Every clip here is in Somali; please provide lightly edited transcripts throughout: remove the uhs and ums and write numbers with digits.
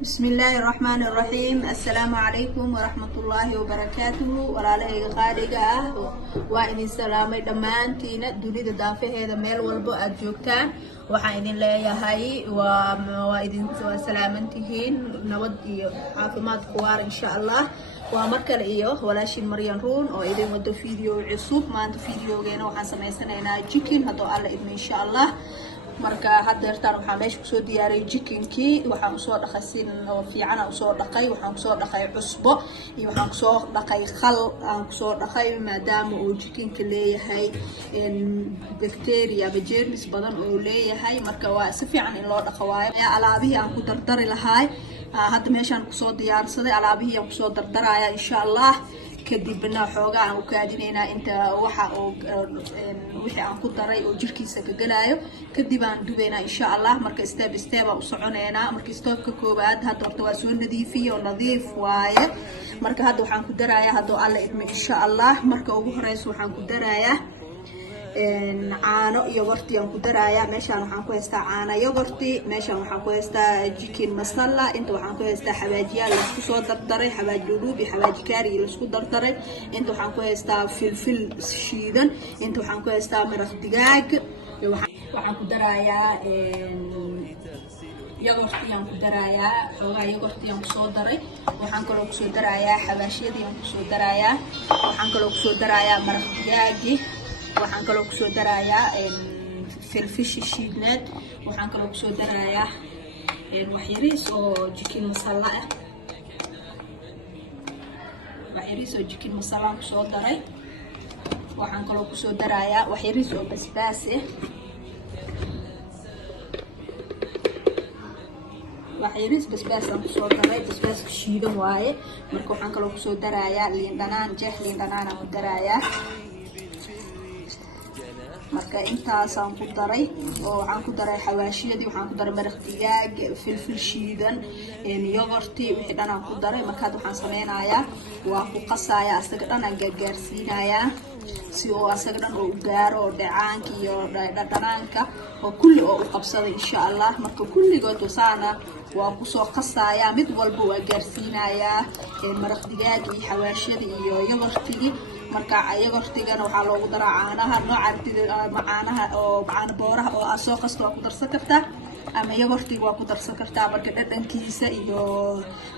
بسم الله الرحمن الرحيم. السلام عليكم ورحمة الله وبركاته. وعلى قارئة وإن السلام دمانتينا دولي دافع هذا ميل والبو أجوكتان وحين الله يهاي وإذن سلامتهين نودي عافمات خوار إن شاء الله ومركل إيوه ولا شيء مريان رون أو إذا ودو فيديو عصوب ما أنت فيديو جينا وحسنا سنة جيكين هذا على إذن إن شاء الله. marka haddeertaan waxaan meesha kusoo diyaariyay jikinkii waxaan usoo dhaqay si fiican aan usoo dhaqay waxaan kusoo dhaqay cusbo iyo waxaan kusoo dhaqay khal aan kusoo dhaqay maadaama uu jikinka leeyahay bacteria ama germs badan oo leeyahay marka waa si fiican in loo dhaqo waayo alaabihii aan ku dardari lahaay hadda meeshaan kusoo diyaarsaday alaabihii aan kusoo dardaraya insha Allah kadibna xoogaa aan u kaadinayna inta waxa oo wixii aan ku daray oo jirkiisa ka galaayo kadib aan dubayna insha Allah marka step u soconeena marka stepka koobaad hadda horta waa soo nadiifiyo nadiif waaye marka hadda waxaan ku darayaa hadda alla idmo insha Allah marka ugu horeyso waxaan ku darayaa caano iyo warti aan ku darayaa meeshaan waxaan ku haystaa caano iyo warti meeshaan waxaan ku haystaa chicken masala inta waxaan ku haystaa xawaajiyaal la isku soo dardaray xawaaji dhudhuub iyo xawaaji kaari la isku dardaray inta waxaan ku haystaa filfil shiidan inta waxaan ku haystaa maraq digaag waxaan ku darayaa yogurtiyaan ku darayaa xoogaa yogurtiyaan ku soo daray waxaan kaloo ku soo darayaa xawaashiyadii ku soo darayaa waxaan kaloo ku soo darayaa maraq digaagi waxaan kaloo ku soo darayaa filfish shiidneed waxaan kaloo ku soo darayaa wax yariis oo chicken masala ah wax yariis oo chicken masala ku soo daray waxaan kaloo ku soo darayaa wax yariis oo basbaas ah wax yariis basbaas aan ku soo daray basbaas shiidan waaye marka waxaan kaloo ku soo darayaa liin dhanaan jeex liin dhanaan aan ku darayaa marka intaas aan ku daray oo waxaan ku daray xawaashiyadii waxaan ku daray maraq digaag filfil shiidan yogurti wixii dhan aan ku daray marka waxaan sameynayaa waa ku qasayaa asaga dhan aan gaarsiinayaa si oo asaga dhan oo gaaro dhacaanka iyo dhadhanaanka oo kulli oo u qabsaday insha Allah marka kulligood wasaana waa ku soo qasayaa mid walba waa gaarsiinayaa maraq digaag iyo xawaashiyadii iyo yogurtigii marka yogurtigana waxaa loogu daraa caanaha nooca macaanaha oo macaan booraha oo soo qasto waa ku darsan kartaa ama yogurtiga waa ku darsan kartaa marka dhadhankiisa iyo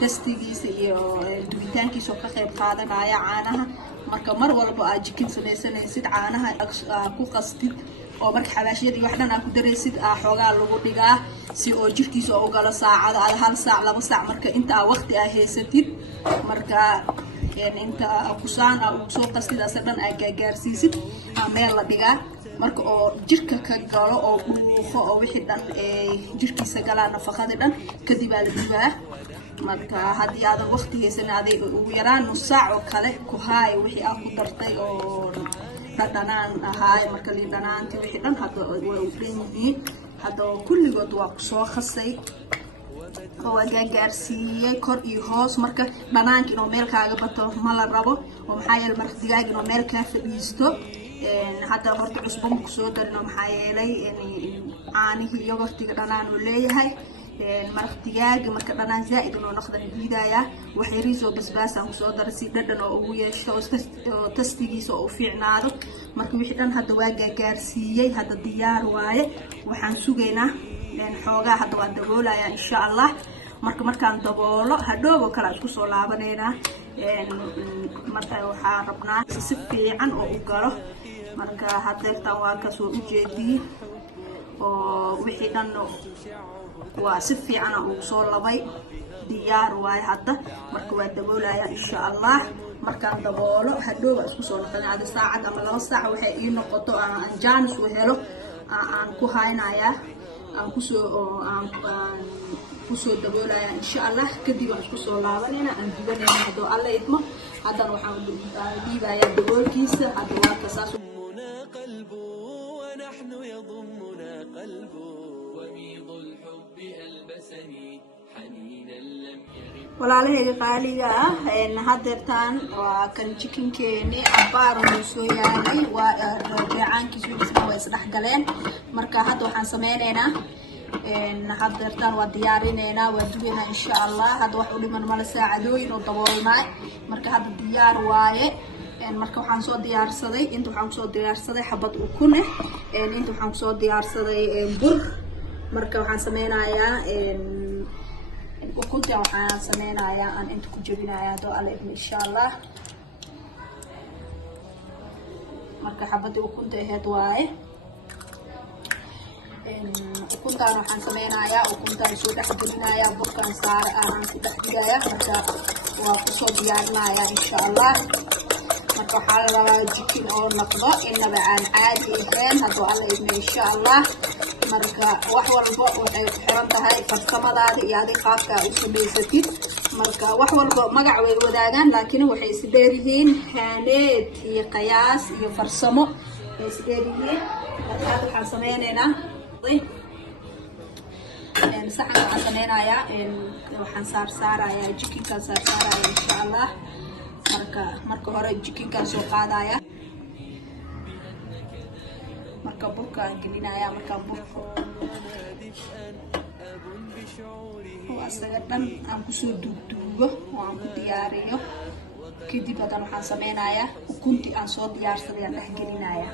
tastigiisa iyo dubitaankiisa oo ka qayb qaadanaya caanaha marka mar walba aad jikin sameysanaysid caanaha ku qastid oo marka xawaashiyadii wax dhan aad ku daraysid xoogaa lagu dhigaa si oo jirkiisa oo galo saacada hal saac laba saac marka inta waqti aad haysatid marka inta kusaan uu soo qastida dhan ay gaarsiisid meel la dhigaa marka oo jirka ka galo oo dhuuqo oo wixii dhan jirkiisa galaa nafaqada dhan kadib la dubaa marka haddii aadan waqti haysan aday ugu yaraan nus saac oo kale ku haay wixii aad ku dartay oo dhadhanaan ahaay marka liin dhanaantii wixii dhan hadda way u dhan yihiin hadda kulligood waa ku soo khasay oo gaarsiiyay kor iyo hoos marka dhanaanka inuu meel kaaga bato ma la rabo oo maxaa yeelay maraq digaag inuu meel ka fadhiisto hadda horta cusbo ku soo darino maxaa yeelay caanihii yogurtiga dhanaan uu leeyahay maraq digaag marka dhanaan zaid inuu noqdo diidaya wax yariis oo basbaas aan ku soo daray si dhadhan oo ugu yeesho oo tastigiisa oo fiicnaado marka wixii dhan hadda waa gaarsiiyay hadda diyaar waaye waxaan sugaynaa xoogaa hadda waa daboolaya insha Allah markaan daboolo hadhow kala isku soo laabaneena marka waxaa rabnaa si fiican oo u galo marka haddeertaan waa ka soo ujeediyay oo wixii dhan waa si fiican oo soo labay diyaar waay hadda marka waa daboolaya insha Allah markaan daboolo hadhow isku soo noqonaa saacad ama 2 saac waxay ii noqoto aan jaanis u helo aan ku haynayaa aan kusoo daboolaya insha Allah kadib waan isku soo laabanayna aan dubanayna hadoo alla idmo hadan waxaan dhiibayaa daboolkiisa hadda waa ka saas qalbu wa nahnu yadhumuna qalbu wa miidul hubbi albasani haninan lam yaghib walaalahayga qaaliga haddeertaan waa kan jikinkeeni abaar oo soo yaalay waa dhacaankiisu waa isdhax galeen marka hadda waxaan sameynaynaa haddeertaan waa diyaarinayna waa dubayna insha Allah hadda wax u dhiman mala saacadooyin oo daboolnaa marka hadda diyaar waaye marka waxaan soo diyaarsaday inta waxaan soo diyaarsaday xabad ukun inta waxaan soo diyaarsaday bur marka waxaan sameynayaa ukunta waxaan sameynayaa aan inta ku jabinayaa doo alle insha Allah marka xabadii ukunta ahayd waaye ukuntaan waxaan sameynayaa ukuntaan soo dhex gelinayaa burkaan saar aan ku dhex dhigayaa marka waa ku soo diyaarinayaa insha Allah marka waxaa la rabaa jikin oo noqdo inaba aan caadi ahayn hadduu alle insha Allah marka wax walba waxay ku xiran tahay farsamadaada iyo adiga qaabka u samaysatid marka wax walba magac way wadaagaan laakiin waxay isdheerihiin haaneed iyo qiyaas iyo farsamo ay isdheerihiin marka waxaan sameynaynaa saxan waxaan sameynayaa waxaan saarayaa jikinkaan saarayaa insha Allah marka hore jikinkaan soo qaadaya marka burkaan gelinaya marka burka waa asaga dhan aan kusoo duugo oo aan ku diyaariyo kadib hadan waxaan sameynayaa ukuntii aan soo diyaarsaday aan dhex gelinaya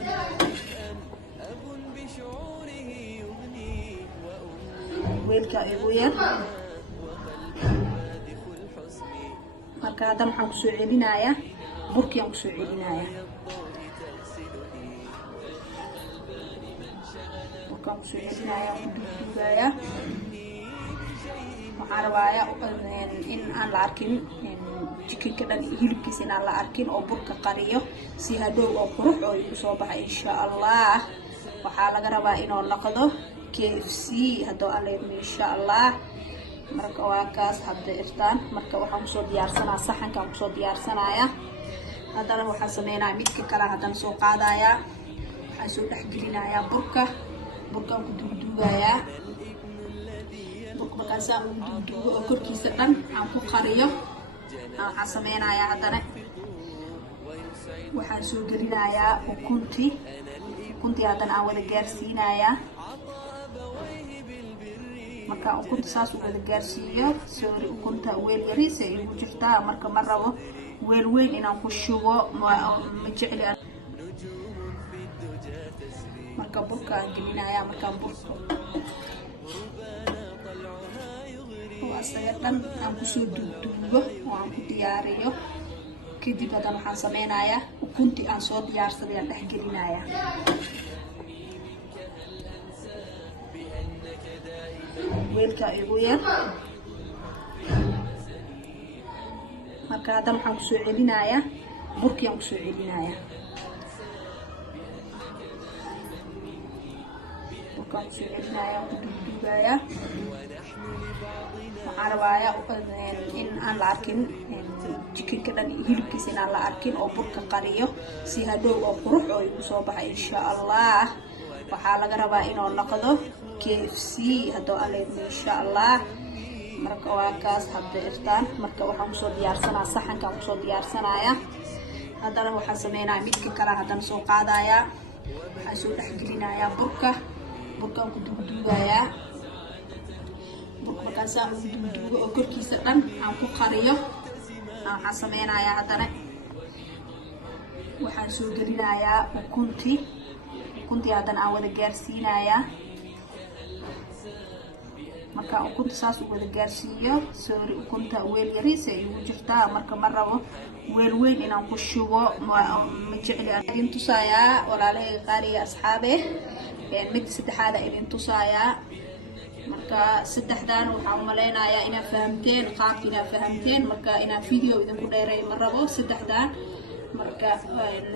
weelka igu yar marka hadan waxaan kusoo celinayaa burkii aan kusoo celinayaa burkaan kusoo celinayaa ku duugayaa waxaan rabayaa in aan la arkin jikinka dhan hilibkiisa inaan la arkin oo burka qariyo si hadhow oo qurux oo igu soo baxay insha Allah waxaa laga rabaa inuu noqdo KFC hadduu alle insha Allah marka waa kaas hadda irtaan marka waxaan kusoo diyaarsanaa saxankaan kusoo diyaarsanayaa haddana waxaan sameynayaa midka kale haddana soo qaadayaa waxaan soo dhex gelinayaa burkaan ku duugayaa burka markaasaan ugu duugo oo korkiisa dhan aan ku qariyo waxaan sameynayaa haddana waxaan soo gelinayaa ukuntii haddana aan wada gaarsiinayaa marka ukunta saas u wada gaarsiiyo sorry ukunta weel yariis ay igu jirtaa marka ma rabo weel weyn inaan ku shubo ma jecli marka burka aan gelinayaa markaan burka asaga dhan aan kusoo duugo oo aan ku diyaariyo kadib hadan waxaan sameynayaa ukuntii aan soo diyaarsaday aan dhex gelinayaa weelka igu yar marka hadan waxaan kusoo celinayaa burkii aan kusoo celinayaa burkaan kusoo celinayaa ku duugayaa waxaan rabayaa in aan la arkin jikinka dhan hilibkiisa inaan la arkin oo burka qariyo si hadhow oo qurux oo igu soo baxay insha Allah waxaa laga rabaa inuu noqdo KFC hadduu alle insha Allah marka waa kaas hadda irtaan marka waxaan kusoo diyaarsanaa saxankaan kusoo diyaarsanayaa haddana waxaan sameynayaa midka kale haddana soo qaadayaa waxaan soo dhex gelinayaa burkaan ku duugayaa burka markaasaan ugu duugo oo korkiisa dhan aan ku qariyo waxaan sameynayaa haddana waxaan soo gelinayaa ukuntii haddana aan wada gaarsiinayaa marka ukunta saas u wada gaarsiiyo sorry ukunta weel yariis ay igu jirtaa marka ma rabo weel weyn inaan ku shubo ma jecli idin tusayaa walaalahayga qaaliga asxaabe mid saddexaad idin tusayaa marka saddexdan waxaan u maleynayaa inaad fahamteen qaabka inaad fahamteen marka inaan video idinku dheeray ma rabo saddexdan marka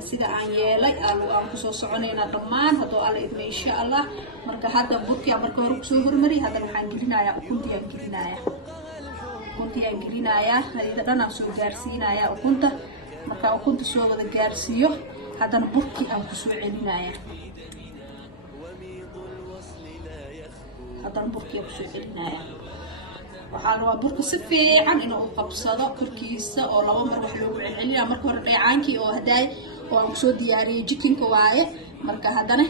sida aan yeelay aan kusoo soconaynaa dhammaan hadduu alle idmo insha Allah marka hadda burkii marka hore kusoo hormari haddana waxaan gelinayaa ukuntii aan gelinayaa hay'ada dhan aan soo gaarsiinayaa ukunta marka ukunta soo wada gaarsiiyo haddana burkii aan kusoo celinayaa waxaan waa burka si fiican inuu qabsado korkiisa oo laba mar wax loogu celcelinayaa marka hore dheecaankii oo hadaay oo aan kusoo diyaariyay jikinka waaye marka haddana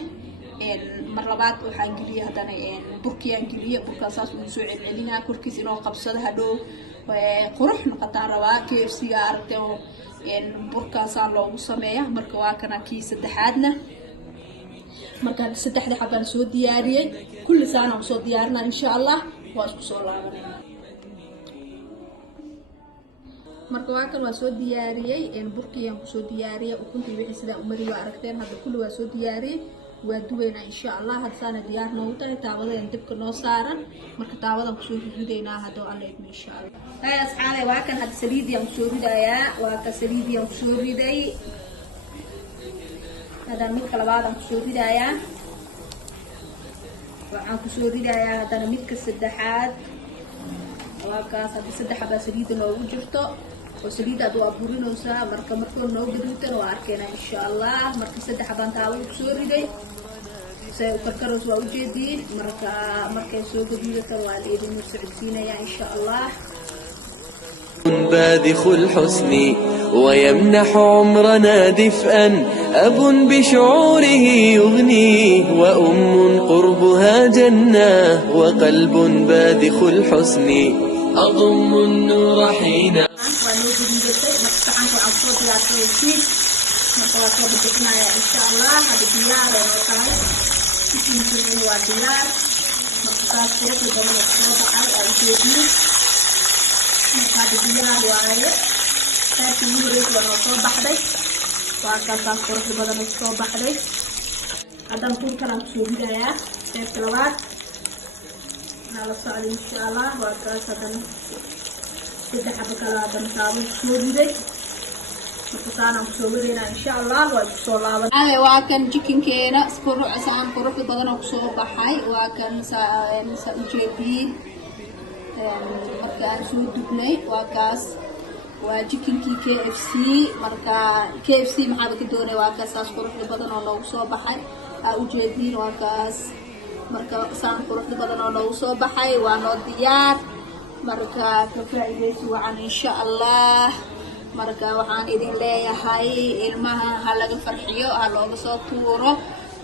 mar labaad waxaan geliyay haddana burkiyaan geliyay burkaasaas uu soo celcelinaa korkiis inuu qabsado hadhow qurux noqotaan rabaa KFC-ga aragtay oo burkaasaa loogu sameeya marka waa kana kii saddexaadna markaan saddexda xabaan soo diyaariyay kulli saana soo diyaarinaa insha Allah waa isku soo laabanayna marka waa kan waa soo diyaariyay burkiyaan ku soo diyaariyay ukuntii wixii sida umadi waa aragteen hadda kulli waa soo diyaariyay waa duwayna insha Allah hadsaana diyaar noogu tahay taawada dibka noo saaran marka taawadan ku soo ridaynaa hadda alla idin insha Allah hay asxaabe waa kan hadda saliidiyaan ku soo ridayaa waa ka saliidiyaan ku soo riday هذا الملك لبعض عم تسوي بداية وعم تسوي بداية هذا الملك السدحات وكاس هذا السدحة بسريد لو وجرته وسريد أدو أبورين وسا مركب مركب لو بدوتن وأركينا إن شاء الله مركب السدحة بنتاوي تسوي بداية سيكركروا وجدين مركب سوق بدوتن والإيدين مسعدين يا إن شاء الله باذخ الحسن ويمنح عمرنا دفئا أب بشعوره يغنيه وأم قربها جنة وقلب باذخ الحسن أضم النور حين هذا الديار وعاية لكن يريد أن يصوب بحري وأكثر قرص بدل يصوب بحري هذا نكون كلام سوري يا سلوات على الصعيد إن شاء الله وأكثر هذا كده حبك هذا نساوي سوري ده وكسانا مسوينا إن شاء الله وإنشاء الله هذا وأكن chicken كينا سكر عسان قرص بدل يصوب بحري وأكن سأجيبين markaan soo dubnay waa kaas waa chickenkii KFC marka KFC maxaa ka doonay waa kaas qurux badan oo loogu soo baxay u jeedin waa kaas marka saan qurux badan oo loogu soo baxay waa noo diyaar marka ka faa'iideysi wacan insha Allah marka waxaan idin leeyahay ilmaha ha laga farxiyo ha looga soo tuuro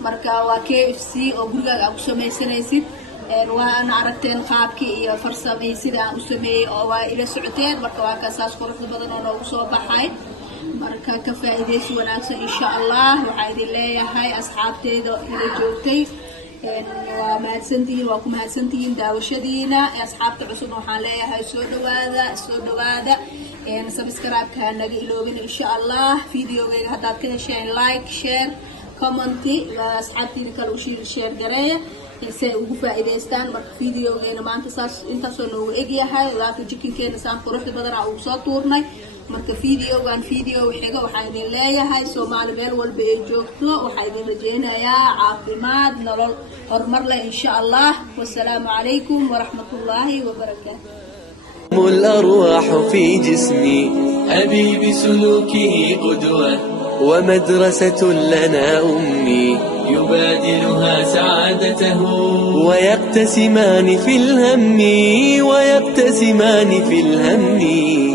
marka waa KFC oo gurigaaga aad ku samaysanaysid وأنا عرفتين قابكي يا فرصمي سيدا أسمي أو إلى سعتين مركا وكاساس قرط بدن أنا وصوب حي مركا كفايدة وناس إن شاء الله وحيد الله هاي أصحاب تيدو إلى جوتي وما سنتين وكم سنتين داوشدينا أصحاب تعصون وحاليا هاي سود هذا سبسكرايب كان نجي إلوبين إن شاء الله فيديو هذا كده شير لايك شير كومنتي أصحابتي كانوا شير جريه say ugu faa'iideystaan marka fiidiyogeena maanta saas intaasoo noogu egyahay laakiin chickenkeena saan quruxda badan ugu soo tuurnay marka fiidiyogan fiidiyo xiga waxaan idin leeyahay Soomaali meel walba ay joogto waxaan idin rajeynayaa caafimaad nolol horumar leh insha Allah wassalaamu calaykum waraxmatullaahi wabarakaatuh الأرواح في جسمي أبي بسلوكه قدوة ومدرسة لنا أمي يبادلها سعادته ويقتسمان في الهم